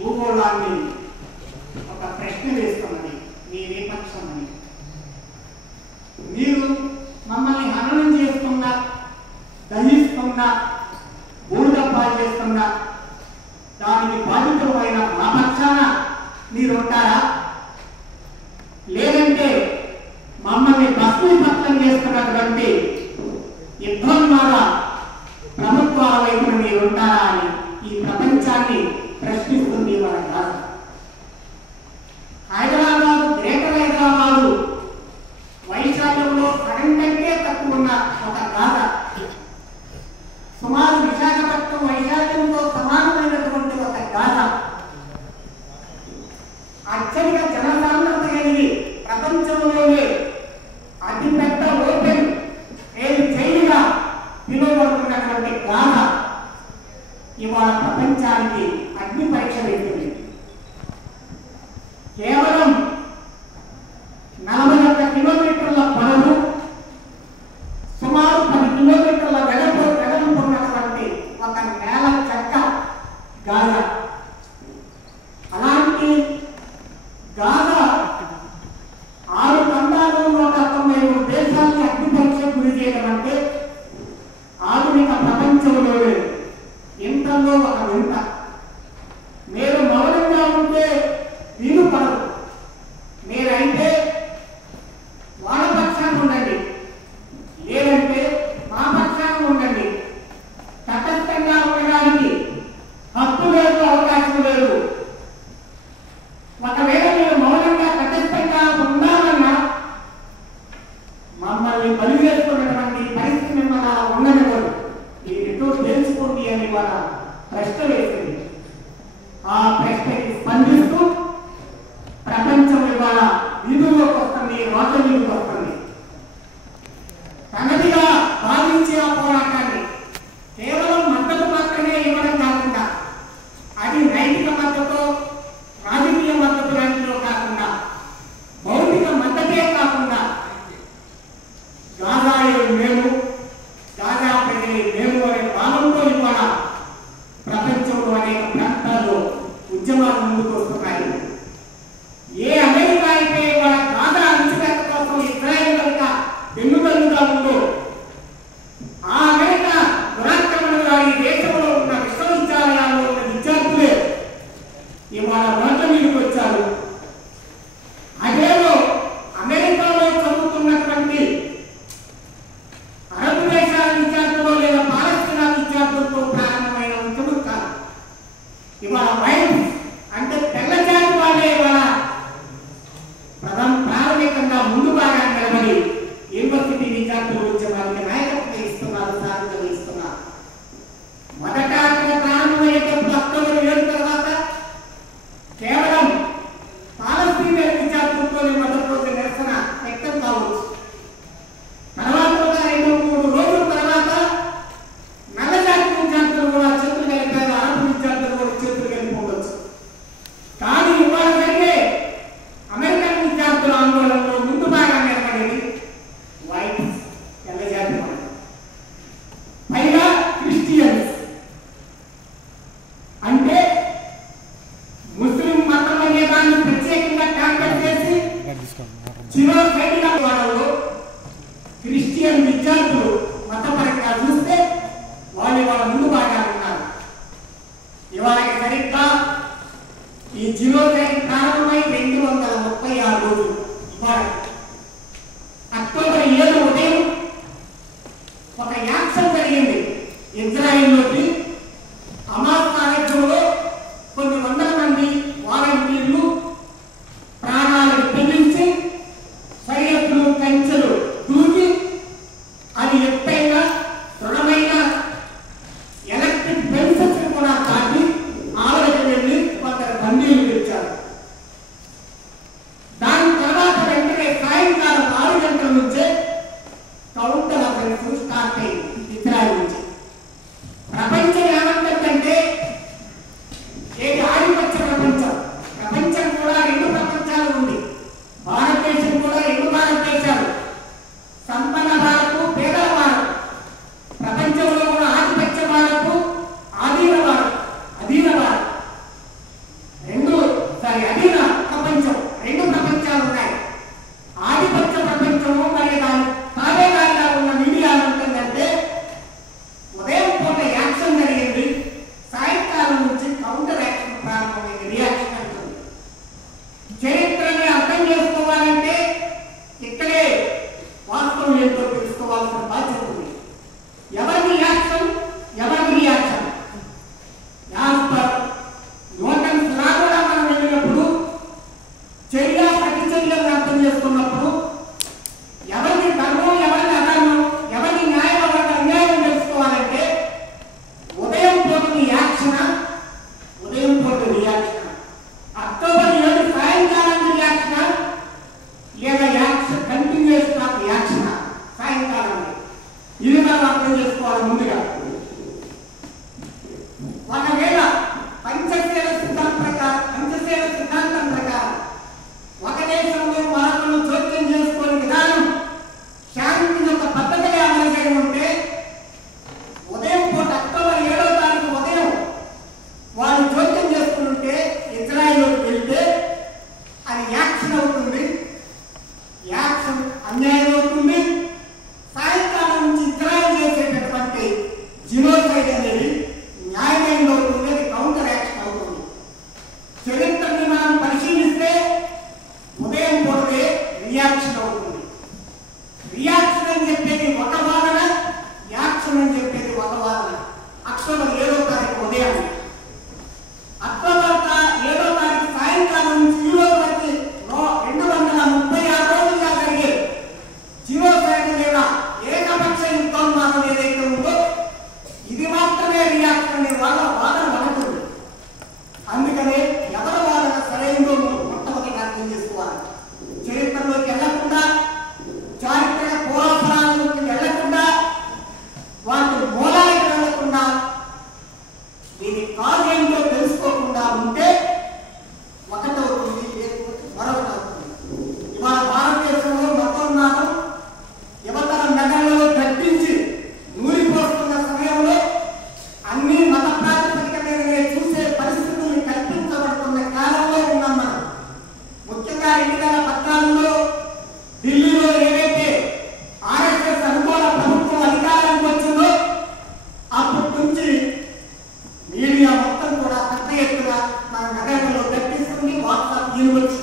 భూగోళాన్ని ఒక ప్రశ్న వేస్తున్నది, మీ విపక్షం అని. మీరు మమ్మల్ని హననం చేస్తున్నా, దహిస్తున్నా, బూడిదప్పాలు చేస్తున్నా దానికి బాధితులమైన మా పక్షాన మీరుంటారా? లేదంటే మమ్మల్ని భస్మీపత్రం చేస్తున్నటువంటి యుద్ధోన్మాద ప్రభుత్వాల వైపున మీరుంటారా అని ఈ ప్రపంచాన్ని ప్రశ్నిస్తుంది మన గాథ. హైదరాబాదు, గ్రేటర్ హైదరాబాదు వైశాల్యంలో సగం కంటే తక్కువ ఉన్న ఒక గాథ సుమారు విశాఖపట్నం వైశాల్యంతో సమానమైనటువంటి ఒక గాథ అత్యధిక జనసాంద్రత కలిగి ప్రపంచంలోనే అతిపెద్ద ఓపెన్ ఎయిర్ జైలుగా పిలువబడుతున్నటువంటి గాథ ఇవాళ ప్రపంచానికి అగ్ని పరీక్ష వేస్తుంది. కేవలం 41 కిలోమీటర్ల పొడవు, సుమారు 10 కిలోమీటర్ల వెడల్పు ఉన్నటువంటి ఒక నేల చెక్క గాథ. అలాంటి గాథ 6 ఖండాలు 193 దేశాలని అగ్ని పరీక్షకు గురి చేయడం అంటే ఆధునిక ప్రపంచంలోనే ఇంతలో ఒక వింత. మీరు మౌనంగా ఉంటే వీలు పడదు, మీరైతే వాళ్ళ పక్షాన్ని ఉండండి, లేదంటే మా పక్షాన్ని ఉండండి. తటస్థంగా ఉండడానికి హక్కు లేదు, అవకాశం లేదు. ఒకవేళ మీరు మౌనంగా తటస్థంగా ఉండాలన్నా మమ్మల్ని బలి చేసుకున్నటువంటి పరిస్థితి మిమ్మల్ని అలా ఉండనివ్వదు. ఎటో తెలుసుకోండి అని వాళ్ళ ప్రశ్న వేసింది. ఆ ప్రశ్నకి స్పందిస్తూ ప్రపంచం ఇవాళ వీధుల్లోకి వస్తుంది, రోడ్లలోకి వస్తుంది. తనదిగా భావించే ఆ పోరాటాన్ని కేవలం మద్దతు మాత్రమే ఇవ్వడం కాకుండా, అది నైతిక మద్దతు, రాజకీయ మద్దతు లాంటిలో కాకుండా, భౌతిక మద్దతే కాకుండా గాజాయే మేము, గాజా ప్రజలే మేము అనే భావంతో ఇవాళ ప్రపంచంలో అనేక ప్రాంతాల్లో ఉద్యమాలు ముందుకు వస్తున్నాయి. ఏ అమెరికా అయితే ఇవాళ గాజా అణచివేత కోసం ఇజ్రాయెల్ కనుక వెన్నుదన్నుగా ఉందో, ఆ అమెరికా దురాక్రమణగా ఈ దేశంలో ఉన్న విశ్వవిద్యాలయాల్లో ఉన్న విద్యార్థులే ఇవాళ రోడ్ల మీదకి వచ్చారు. అదేలో అమెరికాలో చదువుతున్నటువంటి అరబ్ దేశాల విద్యార్థులు లేదా పాలస్తీనా విద్యార్థులతో ప్రారంభమైన ఉద్యమం కాదు. ఇవాళ వైట్ అంటే తెల్లజాతి వాళ్ళే ఇవాళ ప్రాథమికంగా ముందు బాగా నిలబడి యూనివర్సిటీ విద్యార్థుల ఉద్యమానికి నాయకత్వం ఇస్తున్నారు, సాధించడం ఇస్తున్నారు. మొదట అక్కడ ప్రారంభమయ్యేటప్పుడు అక్టోబర్ 7 తర్వాత కేవలం పాలస్తీనా విద్యార్థులతోనే మొదటి రోజు నిరసన వ్యక్తం కావచ్చు. తర్వాత 2-3 రోజుల తర్వాత నల్లజాతి విద్యార్థులు కూడా చేతులు కలిపారు, అరబ్ విద్యార్థులు కూడా చేతులు కలిపి ఉండొచ్చు. కానీ ఇవాళ జరిగే అమెరికన్ విద్యార్థుల ఆందోళనలో ముందు బాగా నిలబడేది వైట్, తెల్లజాతి వాళ్ళు, పైగా క్రిస్టియన్స్. అంటే ముస్లిం మతం అనే దాన్ని ప్రత్యేకంగా టార్గెట్ చేసి జీవోసైనిక వాళ్ళలో క్రిస్టియన్ విద్యార్థులు మతపరంగా చూస్తే వాళ్ళు ఇవాళ ముందు బాగా ఉన్నారు. ఇవాళకి సరిగ్గా ఈ జీవోసైన్ ప్రారంభమై 236 రోజులు. ఇవాళ అక్టోబర్ 7 ఉదయం ఒక యాక్షన్ జరిగింది ఇజ్రాయిల్లోకి. హమాస్ సారథ్యంలో కొన్ని వందల మంది వాలంటీర్లు ప్రాణాలను తెగించి సరిహద్దులు, కంచెలు దూకి అది ఎత్తైన దృఢమైన ఎలక్ట్రిక్ ఫెన్సెస్ కూడా దాటి ఆలయకు వెళ్ళి కొందరు బందీలు తెచ్చారు. దాని తర్వాత వెంటనే సాయంకాలం 6 గంటల నుంచే కౌంటర్ ఆపరేషన్ స్టార్ట్ అయింది ఇజ్రాయెల్ నుంచి. ప్రపంచం ఏమంటుందంటే ఏది ఆధిపత్య ప్రపంచం. ప్రపంచం కూడా 2 ప్రపంచాలు ఉంది. భారతదేశం కూడా 2 భారతదేశాలు, సంపన్న భారత్, పేద భారత్. ప్రపంచంలో కూడా ఆధిపత్య భారత్, అధీన భారత్. అందుకనే ఎవరు వాళ్ళ సరైనదో మొట్టమొదటి అర్థం చేసుకోవాలి. చరిత్రలోకి వెళ్లకుండా, చారిత్రక పూర్వపురాణాలకు వెళ్లకుండా, వాటి మూలాలకు వెళ్లకుండా, దీని కాదు ఏంటో తెలుసుకోకుండా ఉంటే ఒకటవుతుంది, మరొకటి అవుతుంది. ఇవాళ భారతదేశంలో మతోన్మాదం యువతర మెదళ్లలో దట్టించి నూరిపోస్తున్న సమయంలో అన్ని మత ప్రాతిపదిక మీదనే చూసే పరిస్థితులు కల్పించబడుతున్న కాలంలో ఉన్నాం మనం. ముఖ్యంగా 2014లో ఢిల్లీలో ఏదైతే ఆర్ఎస్ఎస్ అనుకూల ప్రభుత్వం అధికారానికి వచ్చిందో అప్పటి నుంచి మీడియా మొత్తం కూడా పెద్ద ఎత్తున మన మెదడులో దట్టిస్తుంది. WhatsApp university